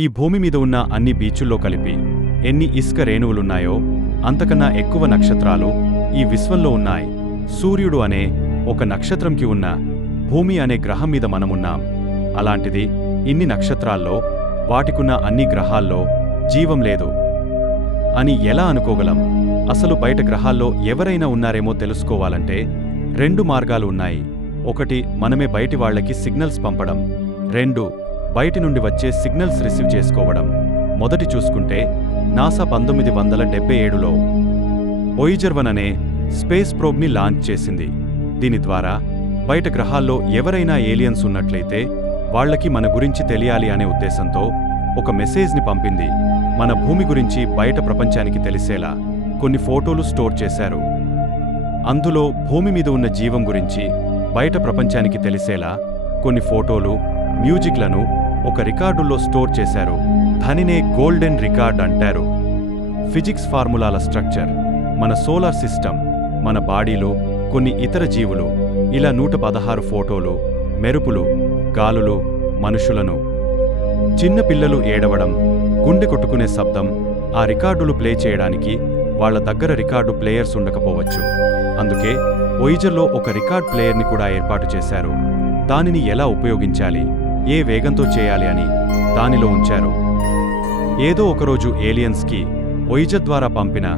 ఈ భూమి మీద ఉన్న అన్ని బీచుల్లో కలిపి ఎన్ని ఇసుక రేణువులున్నాయో అంతకన్నా ఎక్కువ నక్షత్రాలు ఈ విశ్వంలో ఉన్నాయి. సూర్యుడు అనే ఒక నక్షత్రంకి ఉన్న భూమి అనే గ్రహం మీద మనమున్నాం. అలాంటిది ఇన్ని నక్షత్రాల్లో వాటికున్న అన్ని గ్రహాల్లో జీవం లేదు అని ఎలా అనుకోగలం? అసలు బయట గ్రహాల్లో ఎవరైనా ఉన్నారేమో తెలుసుకోవాలంటే 2 మార్గాలు ఉన్నాయి. ఒకటి, మనమే బయటి వాళ్లకి సిగ్నల్స్ పంపడం. 2, బయటి నుండి వచ్చే సిగ్నల్స్ రిసీవ్ చేసుకోవడం. మొదటి చూసుకుంటే నాసా 1977లో వోయేజర్ 1 అనే స్పేస్ ప్రోబ్ని లాంచ్ చేసింది. దీని ద్వారా బయట గ్రహాల్లో ఎవరైనా ఏలియన్స్ ఉన్నట్లయితే వాళ్లకి మన గురించి తెలియాలి అనే ఉద్దేశంతో ఒక మెసేజ్ని పంపింది. మన భూమి గురించి బయట ప్రపంచానికి తెలిసేలా కొన్ని ఫోటోలు స్టోర్ చేశారు. అందులో భూమి మీద ఉన్న జీవం గురించి బయట ప్రపంచానికి తెలిసేలా కొన్ని ఫోటోలు, మ్యూజిక్లను ఒక రికార్డుల్లో స్టోర్ చేశారు. దానినే గోల్డెన్ రికార్డ్ అంటారు. ఫిజిక్స్ ఫార్ములాల స్ట్రక్చర్, మన సోలార్ సిస్టమ్, మన బాడీలు, కొన్ని ఇతర జీవులు, ఇలా 116 ఫోటోలు, మెరుపులు, గాలులు, మనుషులను, చిన్న పిల్లలు ఏడవడం, గుండె కొట్టుకునే శబ్దం. ఆ రికార్డులు ప్లే చేయడానికి వాళ్ల దగ్గర రికార్డు ప్లేయర్స్ ఉండకపోవచ్చు. అందుకే వోయేజర్లో ఒక రికార్డ్ ప్లేయర్ని కూడా ఏర్పాటు చేశారు. దానిని ఎలా ఉపయోగించాలి, ఏ వేగంతో చేయాలి అని దానిలో ఉంచారు. ఏదో ఒకరోజు ఏలియన్స్కి వోయేజర్ ద్వారా పంపిన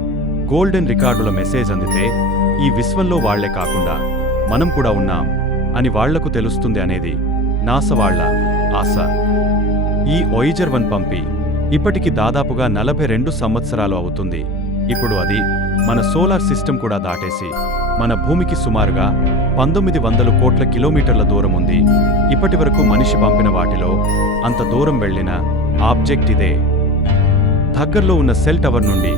గోల్డెన్ రికార్డుల మెసేజ్ అందితే ఈ విశ్వంలో వాళ్లే కాకుండా మనం కూడా ఉన్నాం అని వాళ్లకు తెలుస్తుంది అనేది నాసా వాళ్ల ఆశ. ఈ వోయేజర్ 1 పంపి ఇప్పటికి దాదాపుగా 42 సంవత్సరాలు అవుతుంది. ఇప్పుడు అది మన సోలార్ సిస్టమ్ కూడా దాటేసి మన భూమికి సుమారుగా 1900 కోట్ల కిలోమీటర్ల దూరం ఉంది. ఇప్పటివరకు మనిషి పంపిన వాటిలో అంత దూరం వెళ్లిన ఆబ్జెక్ట్ ఇదే. దగ్గర్లో ఉన్న సెల్ టవర్ నుండి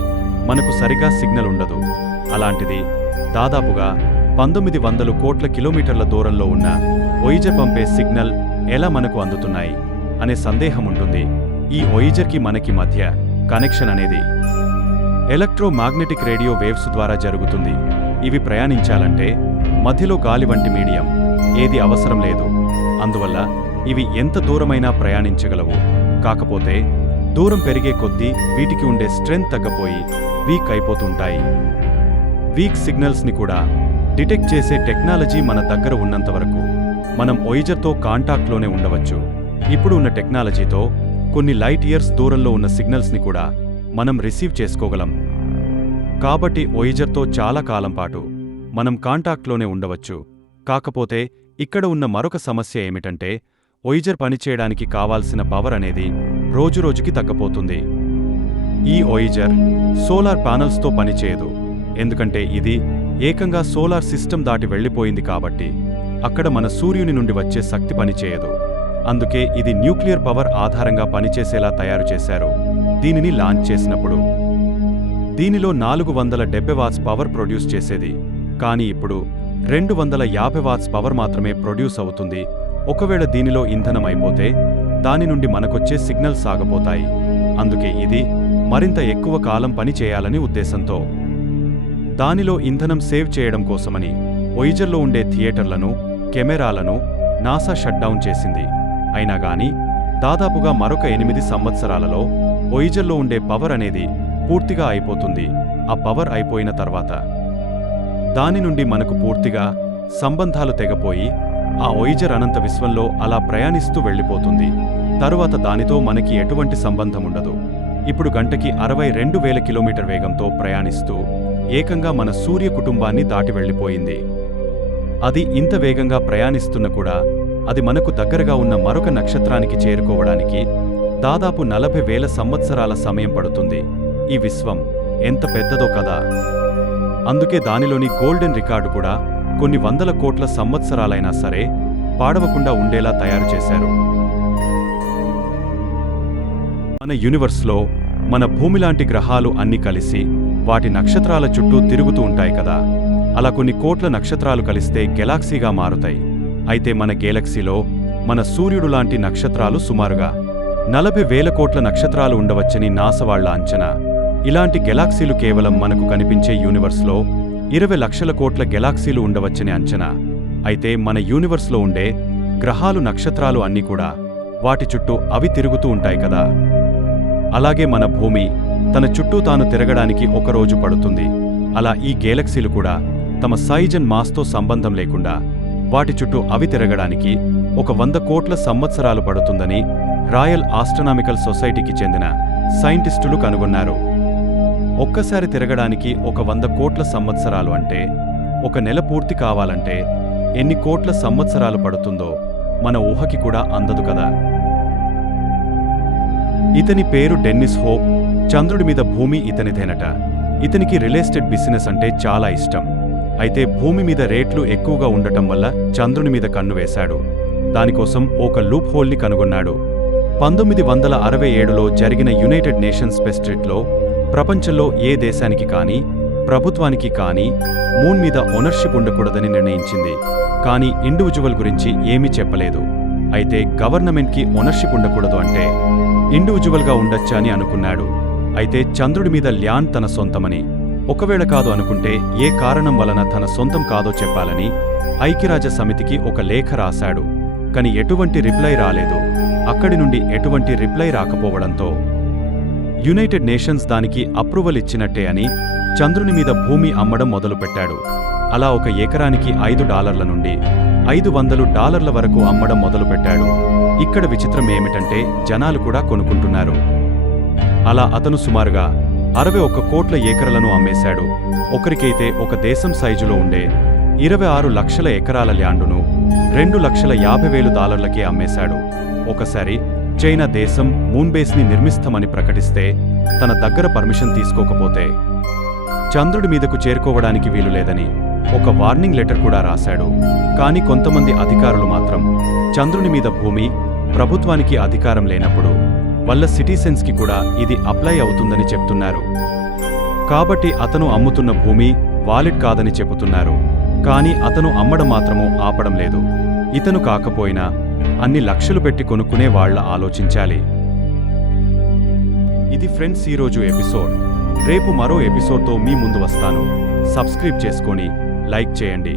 మనకు సరిగా సిగ్నల్ ఉండదు. అలాంటిది దాదాపుగా 1900 కోట్ల కిలోమీటర్ల దూరంలో ఉన్న వోయేజర్ పంపే సిగ్నల్ ఎలా మనకు అందుతున్నాయి అనే సందేహం ఉంటుంది. ఈ వోయేజర్కి మనకి మధ్య కనెక్షన్ అనేది ఎలక్ట్రోమాగ్నెటిక్ రేడియో వేవ్స్ ద్వారా జరుగుతుంది. ఇవి ప్రయాణించాలంటే మధ్యలో గాలి వంటి మీడియం ఏది అవసరం లేదు. అందువల్ల ఇవి ఎంత దూరమైనా ప్రయాణించగలవు. కాకపోతే దూరం పెరిగే కొద్దీ వీటికి ఉండే స్ట్రెంగ్త్ తగ్గపోయి వీక్ అయిపోతుంటాయి. వీక్ సిగ్నల్స్ని కూడా డిటెక్ట్ చేసే టెక్నాలజీ మన దగ్గర ఉన్నంతవరకు మనం వోయేజర్తో కాంటాక్ట్లోనే ఉండవచ్చు. ఇప్పుడు ఉన్న టెక్నాలజీతో కొన్ని లైట్ ఇయర్స్ దూరంలో ఉన్న సిగ్నల్స్ని కూడా మనం రిసీవ్ చేసుకోగలం. కాబట్టి వోయేజర్తో చాలా కాలం పాటు మనం కాంటాక్ట్లోనే ఉండవచ్చు. కాకపోతే ఇక్కడ ఉన్న మరొక సమస్య ఏమిటంటే వోయేజర్ పనిచేయడానికి కావాల్సిన పవర్ అనేది రోజురోజుకి తగ్గపోతుంది. ఈ వోయేజర్ సోలార్ ప్యానల్స్తో పనిచేయదు. ఎందుకంటే ఇది ఏకంగా సోలార్ సిస్టమ్ దాటి వెళ్లిపోయింది కాబట్టి అక్కడ మన సూర్యుని నుండి వచ్చే శక్తి పనిచేయదు. అందుకే ఇది న్యూక్లియర్ పవర్ ఆధారంగా పనిచేసేలా తయారు చేశారు. దీనిని లాంచ్ చేసినప్పుడు దీనిలో 470 వాట్స్ పవర్ ప్రొడ్యూస్ చేసేది. కానీ ఇప్పుడు 250 వాట్స్ పవర్ మాత్రమే ప్రొడ్యూస్ అవుతుంది. ఒకవేళ దీనిలో ఇంధనం అయిపోతే దాని నుండి మనకొచ్చే సిగ్నల్స్ ఆగిపోతాయి. అందుకే ఇది మరింత ఎక్కువ కాలం పని చేయాలని ఉద్దేశంతో దానిలో ఇంధనం సేవ్ చేయడం కోసమని వోయేజర్లో ఉండే థియేటర్లను, కెమెరాలను నాసా షట్డౌన్ చేసింది. అయినా గాని దాదాపుగా మరొక 8 సంవత్సరాలలో వోయేజర్లో ఉండే పవర్ అనేది పూర్తిగా అయిపోతుంది. ఆ పవర్ అయిపోయిన తర్వాత దాని నుండి మనకు పూర్తిగా సంబంధాలు తెగపోయి ఆ వోయేజర్ అనంత విశ్వంలో అలా ప్రయాణిస్తూ వెళ్ళిపోతుంది. తరువాత దానితో మనకి ఎటువంటి సంబంధం ఉండదు. ఇప్పుడు గంటకి 62,000 కిలోమీటర్ వేగంతో ప్రయాణిస్తూ ఏకంగా మన సూర్య కుటుంబాన్ని దాటి వెళ్ళిపోయింది. అది ఇంత వేగంగా ప్రయాణిస్తున్న కూడా అది మనకు దగ్గరగా ఉన్న మరొక నక్షత్రానికి చేరుకోవడానికి దాదాపు 40,000 సంవత్సరాల సమయం పడుతుంది. ఈ విశ్వం ఎంత పెద్దదో కదా. అందుకే దానిలోని గోల్డెన్ రికార్డు కూడా కొన్ని 100 కోట్ల సంవత్సరాలైనా సరే పాడవకుండా ఉండేలా తయారు చేశారు. మన యూనివర్స్లో మన భూమిలాంటి గ్రహాలు అన్ని కలిసి వాటి నక్షత్రాల చుట్టూ తిరుగుతూ ఉంటాయి కదా. అలా కొన్ని కోట్ల నక్షత్రాలు కలిస్తే గెలాక్సీగా మారుతాయి. అయితే మన గెలాక్సీలో మన సూర్యుడు లాంటి నక్షత్రాలు సుమారుగా 40,000 కోట్ల నక్షత్రాలు ఉండవచ్చని నాసా వాళ్ల అంచనా. ఇలాంటి గెలాక్సీలు కేవలం మనకు కనిపించే యూనివర్స్లో 20 లక్షల కోట్ల గెలాక్సీలు ఉండవచ్చని అంచనా. అయితే మన యూనివర్స్లో ఉండే గ్రహాలు, నక్షత్రాలు అన్నీ కూడా వాటి చుట్టూ అవి తిరుగుతూ ఉంటాయి కదా. అలాగే మన భూమి తన చుట్టూ తాను తిరగడానికి ఒక రోజు పడుతుంది. అలా ఈ గేలక్సీలు కూడా తమ సైజ్ అండ్ మాస్తో సంబంధం లేకుండా వాటి చుట్టూ అవి తిరగడానికి 100 కోట్ల సంవత్సరాలు పడుతుందని రాయల్ ఆస్ట్రనామికల్ సొసైటీకి చెందిన సైంటిస్టులు కనుగొన్నారు. ఒక్కసారి తిరగడానికి 100 కోట్ల సంవత్సరాలు అంటే 1 నెల పూర్తి కావాలంటే ఎన్ని కోట్ల సంవత్సరాలు పడుతుందో మన ఊహకి కూడా అందదు కదా. ఇతని పేరు డెన్నిస్ హోప్. చంద్రుడి మీద భూమి ఇతనిదేనట. ఇతనికి రియల్ ఎస్టేట్ బిజినెస్ అంటే చాలా ఇష్టం. అయితే భూమి మీద రేట్లు ఎక్కువగా ఉండటం వల్ల చంద్రుని మీద కన్ను వేశాడు. దానికోసం ఒక లూప్ హోల్ని కనుగొన్నాడు. 1967లో జరిగిన యునైటెడ్ నేషన్స్ స్పేస్ ట్రిప్లో ప్రపంచంలో ఏ దేశానికి కానీ ప్రభుత్వానికి కానీ మూన్ మీద ఓనర్షిప్ ఉండకూడదని నిర్ణయించింది. కానీ ఇండివిజువల్ గురించి ఏమీ చెప్పలేదు. అయితే గవర్నమెంట్కి ఓనర్షిప్ ఉండకూడదు అంటే ఇండివిజువల్గా ఉండొచ్చా అని అనుకున్నాడు. అయితే చంద్రుడి మీద ల్యాండ్ తన సొంతమని, ఒకవేళ కాదు అనుకుంటే ఏ కారణం వలన తన సొంతం కాదో చెప్పాలని ఐక్యరాజ్య సమితికి ఒక లేఖ రాశాడు. కాని ఎటువంటి రిప్లై రాలేదు. అక్కడి నుండి ఎటువంటి రిప్లై రాకపోవడంతో యునైటెడ్ నేషన్స్ దానికి అప్రూవల్ ఇచ్చినట్టే అని చంద్రుని మీద భూమి అమ్మడం మొదలుపెట్టాడు. అలా 1 ఎకరానికి $5 నుండి $500 వరకు అమ్మడం మొదలుపెట్టాడు. ఇక్కడ విచిత్రం ఏమిటంటే జనాలు కూడా కొనుక్కుంటున్నారు. అలా అతను సుమారుగా 61 కోట్ల ఏకరాలను అమ్మేశాడు. ఒకరికైతే ఒక దేశం సైజులో ఉండే 26 లక్షల ఎకరాల ల్యాండును $2,50,000కే అమ్మేశాడు. ఒకసారి చైనా దేశం మూన్ బేస్ని నిర్మిస్తామని ప్రకటిస్తే తన దగ్గర పర్మిషన్ తీసుకోకపోతే చంద్రుడి మీదకు చేరుకోవడానికి వీలు లేదని ఒక వార్నింగ్ లెటర్ కూడా రాశాడు. కానీ కొంతమంది అధికారులు మాత్రం చంద్రుని మీద భూమి ప్రభుత్వానికి అధికారం లేనప్పుడు వాళ్ళ సిటిజన్స్కి కూడా ఇది అప్లై అవుతుందని చెప్తున్నారు. కాబట్టి అతను అమ్ముతున్న భూమి వాలిడ్ కాదని చెబుతున్నారు. కానీ అతను అమ్మడం మాత్రము ఆపడం లేదు. ఇతను కాకపోయినా అన్ని లక్షలు పెట్టి కొనుక్కునే వాళ్ళ ఆలోచించాలి. ఇది ఫ్రెండ్స్ ఈరోజు ఎపిసోడ్. రేపు మరో ఎపిసోడ్తో మీ ముందు వస్తాను. సబ్స్క్రైబ్ చేసుకొని లైక్ చేయండి.